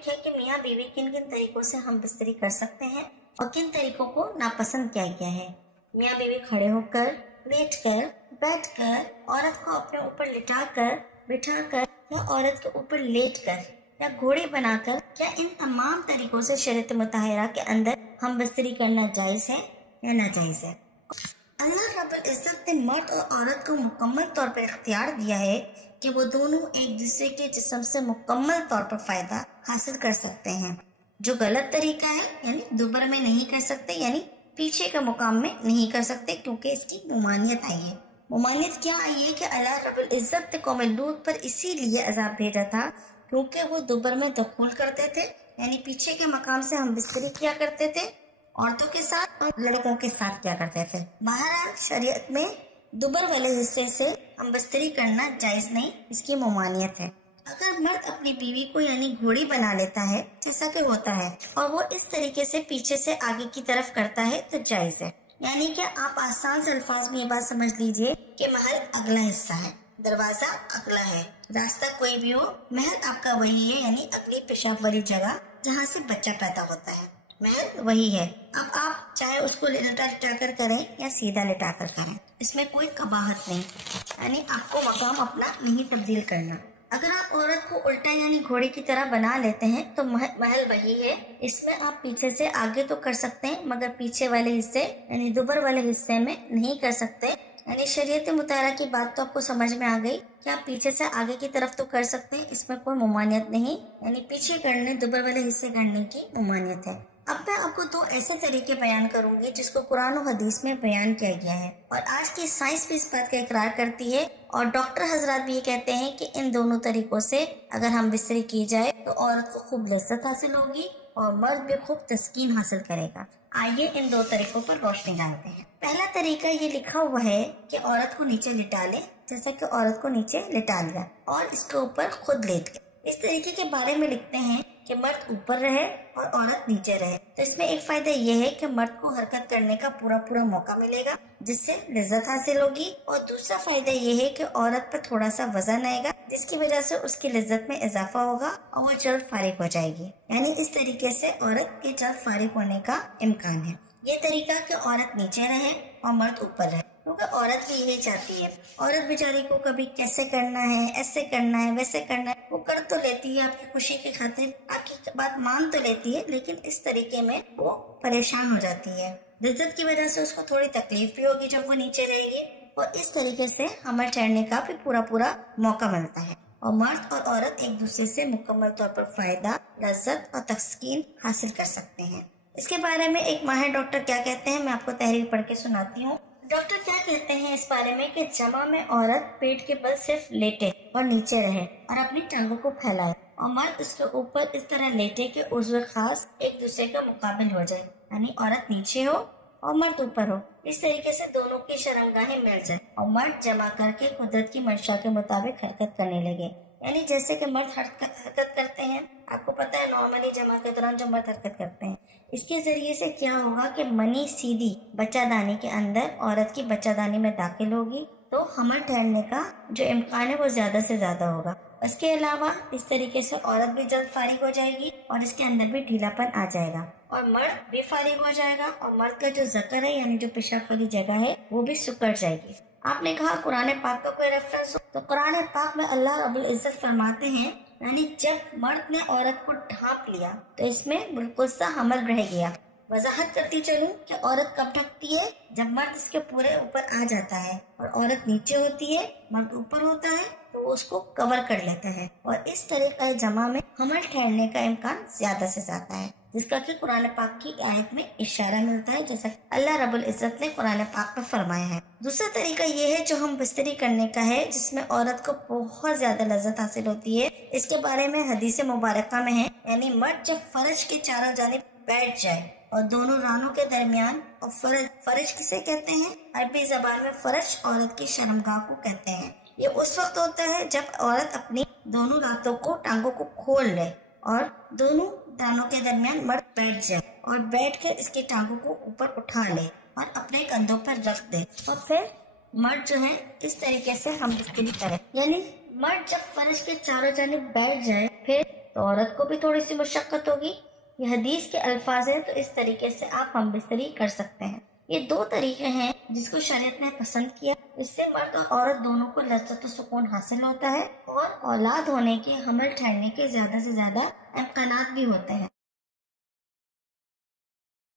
Topic है कि मियाँ बीवी किन किन तरीकों से हम बिस्तरी कर सकते हैं और किन तरीकों को नापसंद किया गया है। मियाँ बीवी खड़े होकर, लेटकर, बैठकर, औरत को अपने ऊपर लिटाकर, बिठाकर या औरत के ऊपर लेटकर या घोड़े बनाकर, क्या इन तमाम तरीकों से शरीयत मुताहरा के अंदर हम बिस्तरी करना जायज है या नाजायज है। अल्लाह रब्बुल इज्जत ने मर्द और औरत को मुकम्मल तौर पर इख्तियार दिया है कि वो दोनों एक दूसरे के जिस्म से मुकम्मल तौर पर फायदा हासिल कर सकते हैं। जो गलत तरीका है यानी दुबर में नहीं कर सकते, यानी पीछे का मुकाम में नहीं कर सकते, क्योंकि इसकी मुमानियत आई है। मुमानियत क्या आई है कि अल्लाह रब्बुल इज्जत ने कौम लूत पर इसीलिए अजाब भेजा था क्योंकि वो दुबर में दखूल करते थे, यानी पीछे के मकाम से हम बिस्तरी किया करते थे, औरतों के साथ और लड़कों के साथ किया करते थे। बहरहाल शरीयत में दुबर वाले हिस्से से हम बिस्तरी करना जायज नहीं, इसकी मुमानियत है। अगर मर्द अपनी बीवी को यानी घोड़ी बना लेता है जैसा कि होता है और वो इस तरीके से पीछे से आगे की तरफ करता है तो जायज है। यानी कि आप आसान से अल्फाज में ये बात समझ लीजिए कि महल अगला हिस्सा है, दरवाजा अगला है, रास्ता कोई भी हो, महल आपका वही है, यानी अगली पेशाब वाली जगह जहाँ से बच्चा पैदा होता है, महल वही है। अब आप चाहे उसको लिटा लिटा कर करें या सीधा लिटा कर करें, इसमें कोई कबाहत नहीं, यानी आपको मकाम अपना नहीं तब्दील करना। अगर आप औरत को उल्टा यानी घोड़े की तरह बना लेते हैं तो महल वही है। इसमें आप पीछे से आगे तो कर सकते हैं मगर पीछे वाले हिस्से यानी दुबर वाले हिस्से में नहीं कर सकते। यानी शरीयत मुताहरा की बात तो आपको समझ में आ गई कि आप पीछे से आगे की तरफ तो कर सकते हैं, इसमें कोई मुमानियत नहीं, यानी पीछे करने दुबर वाले हिस्से करने की मुमानियत है। अब मैं आपको दो ऐसे तरीके बयान करूंगी जिसको कुरान और हदीस में बयान किया गया है और आज की साइंस भी इस बात का इकरार करती है और डॉक्टर हजरात भी ये कहते हैं कि इन दोनों तरीकों से अगर हम बिस्तरी की जाए तो औरत को खूब लज्जत हासिल होगी और मर्द भी खूब तस्कीन हासिल करेगा। आइए इन दो तरीकों पर रोशनी डालते हैं। पहला तरीका ये लिखा हुआ है कि औरत को नीचे लिटा ले, जैसा कि औरत को नीचे लिटा लिया और इसके ऊपर खुद लेट गए। इस तरीके के बारे में लिखते हैं कि मर्द ऊपर रहे और औरत नीचे रहे। तो इसमें एक फायदा यह है कि मर्द को हरकत करने का पूरा मौका मिलेगा जिससे लज्जत हासिल होगी, और दूसरा फायदा यह है कि औरत पर थोड़ा सा वजन आएगा जिसकी वजह से उसकी लज्जत में इजाफा होगा और वो जल्द फारिग हो जाएगी। यानी इस तरीके से औरत के जल्द फारिग होने का इम्कान है। ये तरीका कि औरत नीचे रहे और मर्द ऊपर रहे, क्योंकि औरत भी यही चाहती है। औरत बेचारी को कभी कैसे करना है, ऐसे करना है, वैसे करना है, वो कर तो लेती है आपकी खुशी की खातिर, आपकी बात मान तो लेती है, लेकिन इस तरीके में वो परेशान हो जाती है। लज्जत की वजह से उसको थोड़ी तकलीफ भी होगी जब वो नीचे रहेगी और इस तरीके से हमल ठहरने का भी पूरा मौका मिलता है और मर्द और औरत एक दूसरे से मुकम्मल तौर पर फायदा, लज्जत और तस्कीन हासिल कर सकते हैं। इसके बारे में एक माहिर डॉक्टर क्या कहते हैं मैं आपको तहरीर पढ़ के सुनाती हूँ। डॉक्टर क्या कहते हैं इस बारे में कि जमा में औरत पेट के बल सिर्फ लेटे और नीचे रहे और अपनी टांगों को फैलाए और मर्द उसके ऊपर इस तरह लेटे कि उज़्व खास एक दूसरे का मुकाबिल हो जाए, यानी औरत नीचे हो और मर्द ऊपर हो। इस तरीके से दोनों की शर्मगाहें मिल जाए और मर्द जमा करके कुदरत की मंशा के मुताबिक हरकत करने लगे। यानी जैसे कि मर्द हरकत करते हैं, आपको पता है नॉर्मली जमा के दौरान जो मर्द हरकत करते हैं, इसके जरिए से क्या होगा कि मनी सीधी बच्चादानी के अंदर औरत की बच्चादानी में दाखिल होगी तो हमल ठहरने का जो इम्कान है वो ज्यादा से ज्यादा होगा। इसके अलावा इस तरीके से औरत भी जल्द फारिग हो जाएगी और इसके अंदर भी ढीलापन आ जाएगा और मर्द भी फारिग हो जाएगा और मर्द का जो ज़कर है यानी जो पेशाब वाली जगह है वो भी सुकड़ जाएगी। आपने कहा कुरान पाक का कोई रेफरेंस, तो कुरान पाक में अल्लाह रब्बुल इज्जत फरमाते हैं यानी जब मर्द ने औरत को ढांप लिया तो इसमें बिल्कुल सा हमल रह गया। वजाहत करती चलूं कि औरत कब ढकती है, जब मर्द इसके पूरे ऊपर आ जाता है और औरत नीचे होती है, मर्द ऊपर होता है तो वो उसको कवर कर लेता है और इस तरह का जमा में हमल ठहरने का इम्कान ज्यादा से ज्यादा है, जिसका कि कुरान पाक की आयत में इशारा मिलता है जैसा अल्लाह रब्बुल इज्जत ने कुरान पाक में फरमाया है। दूसरा तरीका ये है जो हम बिस्तरी करने का है जिसमें औरत को बहुत ज्यादा लज्जत हासिल होती है। इसके बारे में हदीस मुबारका में है, यानी मर्द जब फर्श के चारों जानिब बैठ जाए और दोनों रानों के दरमियान, और फर्श किसे कहते हैं, अरबी जबान में फर्श औरत की शर्मगाह को कहते हैं। ये उस वक्त होता है जब औरत अपनी दोनों लातों को, टांगों को खोल ले और दोनों दानों के दरमियान मर्द बैठ जाए और बैठकर इसकी टांगों को ऊपर उठा ले और अपने कंधों पर रख दे और फिर मर्द जो है इस तरीके से हम बिस्तरी करें। यानी मर्द जब फर्श के चारों जानिब बैठ जाए फिर تو عورत کو بھی تھوڑی سی مشقت ہوگی۔ یہ حدیث کے الفاظ ہیں، تو اس طریقے سے آپ ہم بستری کر سکتے ہیں۔ یہ 2 طریقے ہیں جس کو شریعت نے پسند کیا، اس سے مرد اور عورت دونوں کو لذت و سکون حاصل ہوتا ہے، اور اولاد ہونے کے، حمل ٹھہرنے کے زیادہ سے زیادہ امکانات بھی ہوتے ہیں۔